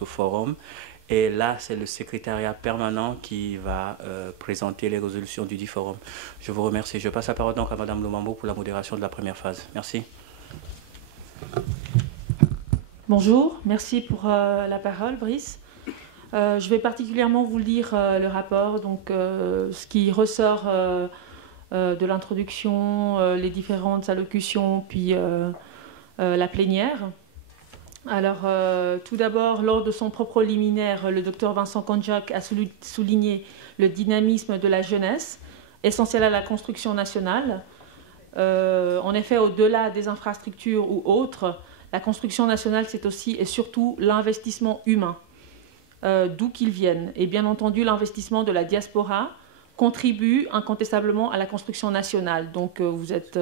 ce forum. Et là, c'est le secrétariat permanent qui va présenter les résolutions du dit forum. Je vous remercie. Je passe la parole donc à Mme Lomambo pour la modération de la première phase. Merci. Bonjour, merci pour la parole, Brice. Je vais particulièrement vous lire le rapport, donc ce qui ressort de l'introduction, les différentes allocutions, puis la plénière. Alors, tout d'abord, lors de son propre liminaire, le docteur Vincent Konjak a souligné le dynamisme de la jeunesse, essentiel à la construction nationale. En effet, au-delà des infrastructures ou autres, la construction nationale, c'est aussi et surtout l'investissement humain, d'où qu'ils viennent. Et bien entendu, l'investissement de la diaspora contribue incontestablement à la construction nationale. Donc, vous êtes...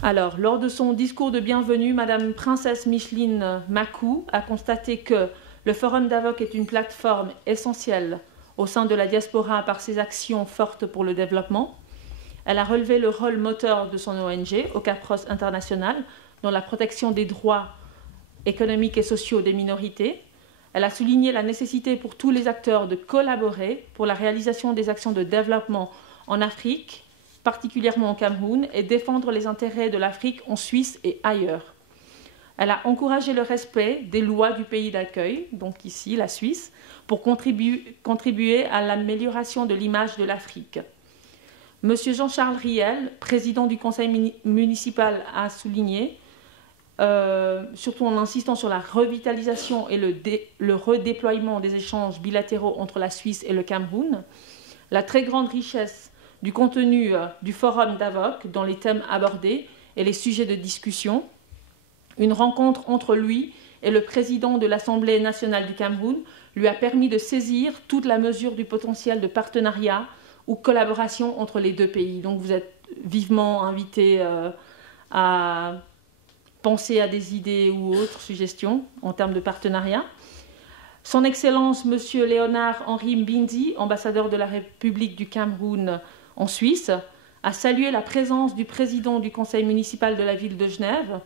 Alors, lors de son discours de bienvenue, Madame Princesse Micheline Makou a constaté que le Forum d'Avoc est une plateforme essentielle au sein de la diaspora par ses actions fortes pour le développement. Elle a relevé le rôle moteur de son ONG, OCAPROS International, dans la protection des droits économiques et sociaux des minorités. Elle a souligné la nécessité pour tous les acteurs de collaborer pour la réalisation des actions de développement en Afrique, particulièrement au Cameroun, et défendre les intérêts de l'Afrique en Suisse et ailleurs. Elle a encouragé le respect des lois du pays d'accueil, donc ici la Suisse, pour contribuer à l'amélioration de l'image de l'Afrique. Monsieur Jean-Charles Riel, président du conseil municipal, a souligné, surtout en insistant sur la revitalisation et le redéploiement des échanges bilatéraux entre la Suisse et le Cameroun, la très grande richesse du contenu du forum d'Avoc dans les thèmes abordés et les sujets de discussion. Une rencontre entre lui et le président de l'Assemblée nationale du Cameroun lui a permis de saisir toute la mesure du potentiel de partenariat ou collaboration entre les deux pays. Donc vous êtes vivement invité à penser à des idées ou autres suggestions en termes de partenariat. Son Excellence, M. Léonard Henri Mbindi, ambassadeur de la République du Cameroun en Suisse, a salué la présence du président du conseil municipal de la ville de Genève,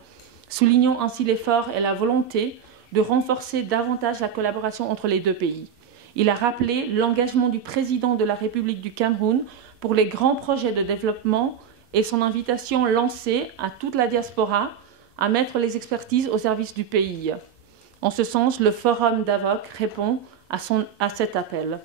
soulignant ainsi l'effort et la volonté de renforcer davantage la collaboration entre les deux pays. Il a rappelé l'engagement du président de la République du Cameroun pour les grands projets de développement et son invitation lancée à toute la diaspora à mettre les expertises au service du pays. En ce sens, le Forum d'Avoc répond à cet appel.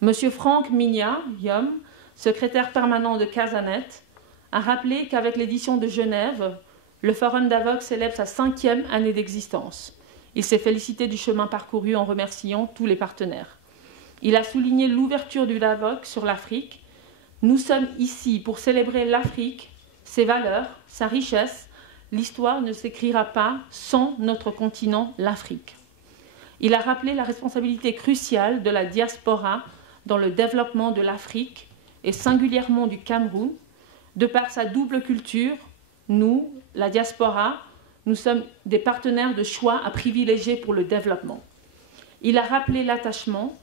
Monsieur Franck Mignat, Yom, secrétaire permanent de Casanet, a rappelé qu'avec l'édition de Genève, le Forum d'Avoc célèbre sa 5e année d'existence. Il s'est félicité du chemin parcouru en remerciant tous les partenaires. Il a souligné l'ouverture du D'Avoc sur l'Afrique. Nous sommes ici pour célébrer l'Afrique, ses valeurs, sa richesse. L'histoire ne s'écrira pas sans notre continent, l'Afrique. Il a rappelé la responsabilité cruciale de la diaspora dans le développement de l'Afrique et singulièrement du Cameroun, de par sa double culture. Nous, la diaspora, nous sommes des partenaires de choix à privilégier pour le développement. Il a rappelé l'attachement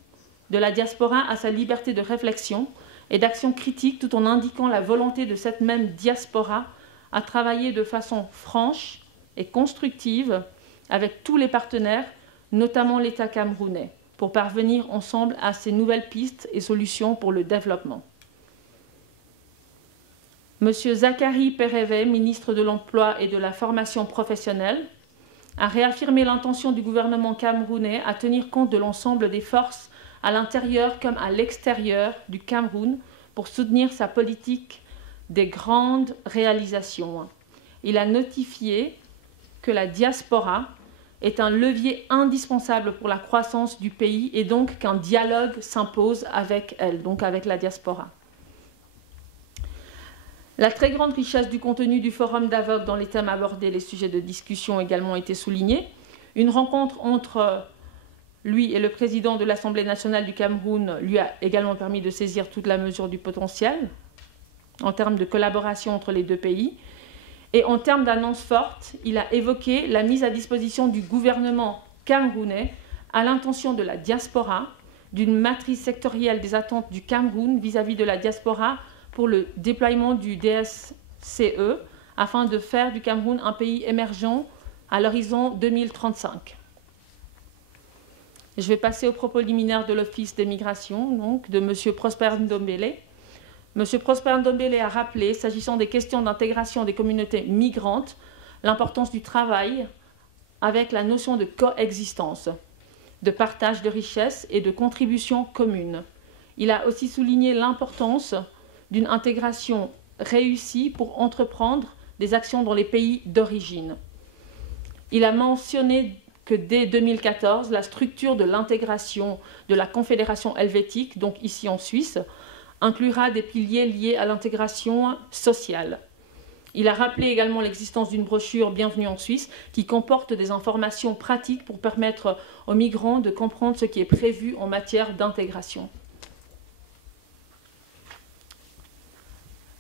de la diaspora à sa liberté de réflexion et d'action critique tout en indiquant la volonté de cette même diaspora à travailler de façon franche et constructive avec tous les partenaires, notamment l'État camerounais, pour parvenir ensemble à ces nouvelles pistes et solutions pour le développement. Monsieur Zachary Perevé, ministre de l'Emploi et de la Formation professionnelle, a réaffirmé l'intention du gouvernement camerounais à tenir compte de l'ensemble des forces à l'intérieur comme à l'extérieur du Cameroun pour soutenir sa politique des grandes réalisations. Il a notifié que la diaspora est un levier indispensable pour la croissance du pays et donc qu'un dialogue s'impose avec elle, donc avec la diaspora. La très grande richesse du contenu du Forum d'Avoc dans les thèmes abordés, les sujets de discussion ont également été soulignés. Une rencontre entre lui et le président de l'Assemblée nationale du Cameroun lui a également permis de saisir toute la mesure du potentiel en termes de collaboration entre les deux pays. Et en termes d'annonces fortes, il a évoqué la mise à disposition du gouvernement camerounais à l'intention de la diaspora d'une matrice sectorielle des attentes du Cameroun vis-à-vis de la diaspora pour le déploiement du DSCE afin de faire du Cameroun un pays émergent à l'horizon 2035. Je vais passer aux propos liminaires de l'Office des migrations, donc, de M. Prosper Ndombele. M. Prosper Ndombele a rappelé, s'agissant des questions d'intégration des communautés migrantes, l'importance du travail avec la notion de coexistence, de partage de richesses et de contribution commune. Il a aussi souligné l'importance d'une intégration réussie pour entreprendre des actions dans les pays d'origine. Il a mentionné que dès 2014, la structure de l'intégration de la Confédération helvétique, donc ici en Suisse, inclura des piliers liés à l'intégration sociale. Il a rappelé également l'existence d'une brochure Bienvenue en Suisse qui comporte des informations pratiques pour permettre aux migrants de comprendre ce qui est prévu en matière d'intégration.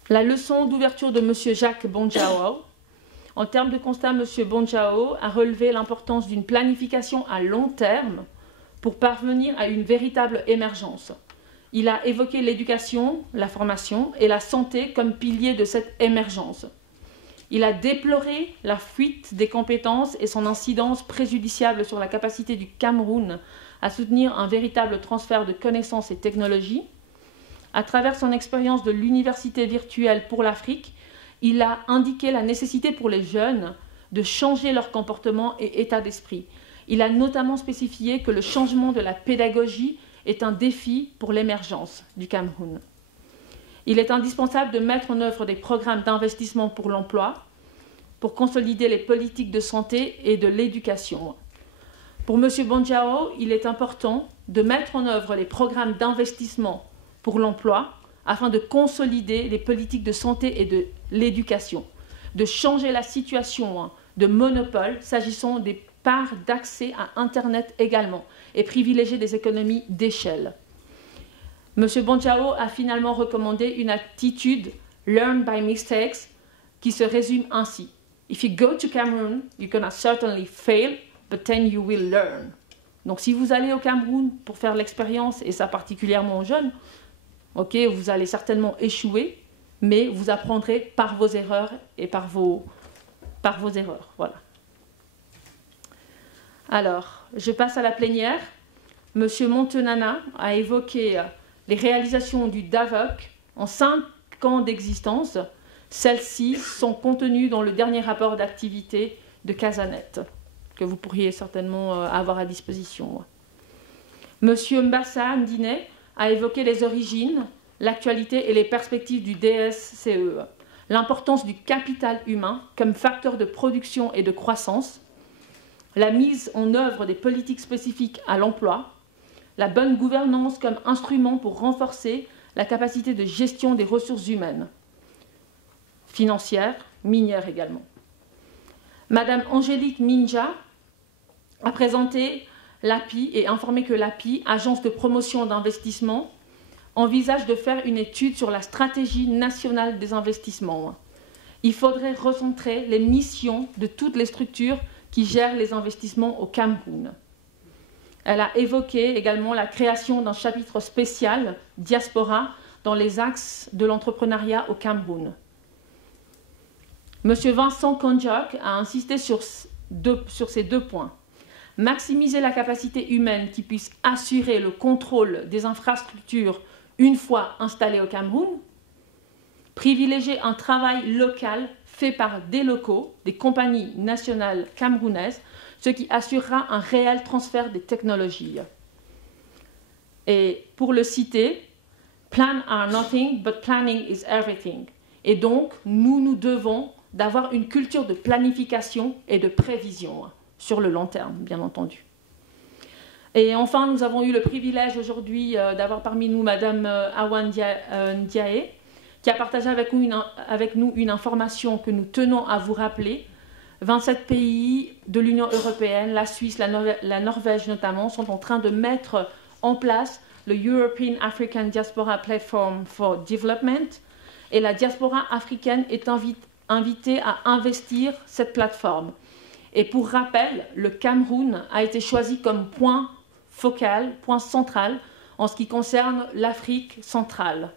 La leçon d'ouverture de M. Jacques Bonjao. En termes de constat, M. Bonjao a relevé l'importance d'une planification à long terme pour parvenir à une véritable émergence. Il a évoqué l'éducation, la formation et la santé comme piliers de cette émergence. Il a déploré la fuite des compétences et son incidence préjudiciable sur la capacité du Cameroun à soutenir un véritable transfert de connaissances et technologies. À travers son expérience de l'université virtuelle pour l'Afrique, il a indiqué la nécessité pour les jeunes de changer leur comportement et état d'esprit. Il a notamment spécifié que le changement de la pédagogie est un défi pour l'émergence du Cameroun. Il est indispensable de mettre en œuvre des programmes d'investissement pour l'emploi, pour consolider les politiques de santé et de l'éducation. Pour M. Bonjao, il est important de mettre en œuvre les programmes d'investissement pour l'emploi afin de consolider les politiques de santé et de l'éducation, de changer la situation de monopole s'agissant des parts d'accès à Internet également et privilégier des économies d'échelle. M. Bonjao a finalement recommandé une attitude « learn by mistakes » qui se résume ainsi. « If you go to Cameroon, you're gonna certainly fail, but then you will learn. » Donc si vous allez au Cameroun pour faire l'expérience, et ça particulièrement aux jeunes, ok, vous allez certainement échouer, mais vous apprendrez par vos erreurs et par vos erreurs. Voilà. Alors, je passe à la plénière. M. Montenana a évoqué les réalisations du DAVOC en 5 ans d'existence. Celles-ci sont contenues dans le dernier rapport d'activité de Casanet, que vous pourriez certainement avoir à disposition. M. Mbassa Ndine a évoqué les origines, l'actualité et les perspectives du DSCE, l'importance du capital humain comme facteur de production et de croissance, la mise en œuvre des politiques spécifiques à l'emploi, la bonne gouvernance comme instrument pour renforcer la capacité de gestion des ressources humaines, financières, minières également. Madame Angélique Minja a présenté l'API et informé que l'API, agence de promotion d'investissement, envisage de faire une étude sur la stratégie nationale des investissements. Il faudrait recentrer les missions de toutes les structures qui gèrent les investissements au Cameroun. Elle a évoqué également la création d'un chapitre spécial diaspora dans les axes de l'entrepreneuriat au Cameroun. M. Vincent Konjok a insisté sur ces 2 points. Maximiser la capacité humaine qui puisse assurer le contrôle des infrastructures une fois installées au Cameroun, privilégier un travail local fait par des locaux, des compagnies nationales camerounaises, ce qui assurera un réel transfert des technologies. Et pour le citer, « Plan are nothing, but planning is everything ». Et donc, nous devons d'avoir une culture de planification et de prévision sur le long terme, bien entendu. Et enfin, nous avons eu le privilège aujourd'hui d'avoir parmi nous Madame Awa Ndiaye, qui a partagé avec nous une information que nous tenons à vous rappeler. 27 pays de l'Union européenne, la Suisse, la Norvège notamment, sont en train de mettre en place le European African Diaspora Platform for Development, et la diaspora africaine est invitée à investir cette plateforme. Et pour rappel, le Cameroun a été choisi comme point focal, point central, en ce qui concerne l'Afrique centrale.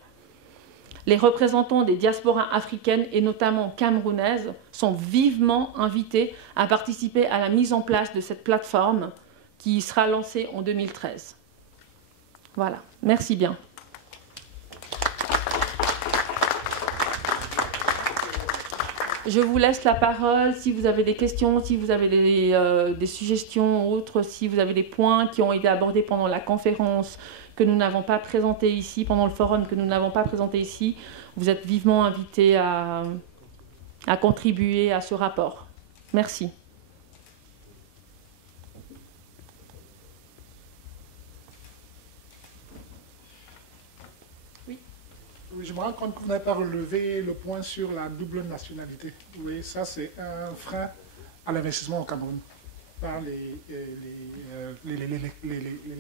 Les représentants des diasporas africaines et notamment camerounaises sont vivement invités à participer à la mise en place de cette plateforme qui sera lancée en 2013. Voilà, merci bien. Je vous laisse la parole si vous avez des questions, si vous avez des suggestions ou autres, si vous avez des points qui ont été abordés pendant la conférence que nous n'avons pas présenté ici, pendant le forum que nous n'avons pas présenté ici. Vous êtes vivement invités à contribuer à ce rapport. Merci. Oui, je me rends compte que vous n'avez pas relevé le point sur la double nationalité. Vous voyez, ça c'est un frein à l'investissement au Cameroun par les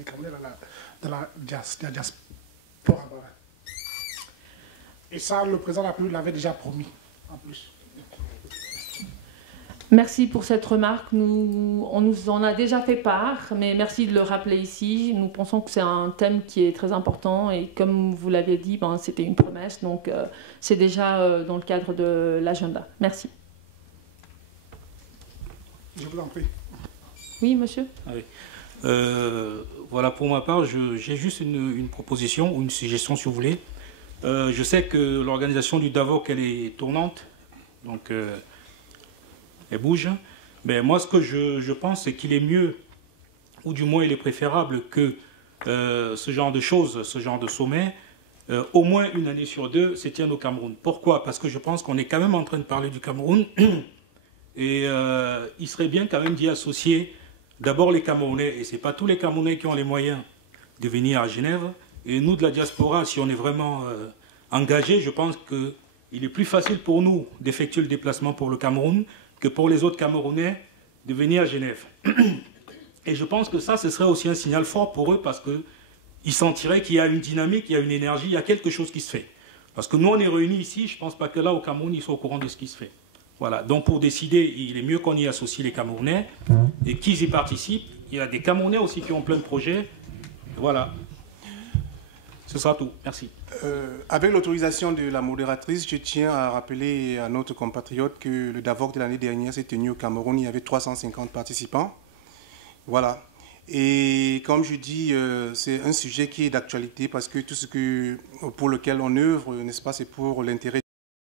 Camerounais dans la diaspora. Et ça, le président de la République l'avait déjà promis, en plus. Merci pour cette remarque. On nous en a déjà fait part, mais merci de le rappeler ici. Nous pensons que c'est un thème qui est très important et comme vous l'avez dit, c'était une promesse, donc c'est déjà dans le cadre de l'agenda. Merci. Je vous en prie. Oui, monsieur. Oui. Voilà, pour ma part, j'ai juste une proposition ou une suggestion, si vous voulez. Je sais que l'organisation du DAVOC, elle est tournante, donc elle bouge. Mais moi, ce que je pense, c'est qu'il est mieux, ou du moins il est préférable que ce genre de choses, ce genre de sommet, au moins une année sur deux, se tienne au Cameroun. Pourquoi? Parce que je pense qu'on est quand même en train de parler du Cameroun et il serait bien quand même d'y associer d'abord les Camerounais. Et ce n'est pas tous les Camerounais qui ont les moyens de venir à Genève. Et nous, de la diaspora, si on est vraiment engagés, je pense qu'il est plus facile pour nous d'effectuer le déplacement pour le Cameroun que pour les autres Camerounais de venir à Genève. Et je pense que ça, ce serait aussi un signal fort pour eux parce qu'ils sentiraient qu'il y a une dynamique, il y a une énergie, il y a quelque chose qui se fait. Parce que nous, on est réunis ici, je ne pense pas que là, au Cameroun, ils soient au courant de ce qui se fait. Voilà, donc pour décider, il est mieux qu'on y associe les Camerounais et qu'ils y participent. Il y a des Camerounais aussi qui ont plein de projets. Voilà. Ce sera tout. Merci. Avec l'autorisation de la modératrice, je tiens à rappeler à notre compatriote que le DAVOC de l'année dernière s'est tenu au Cameroun. Il y avait 350 participants. Voilà. Et comme je dis, c'est un sujet qui est d'actualité parce que tout ce pour lequel on œuvre, n'est-ce pas, c'est pour l'intérêt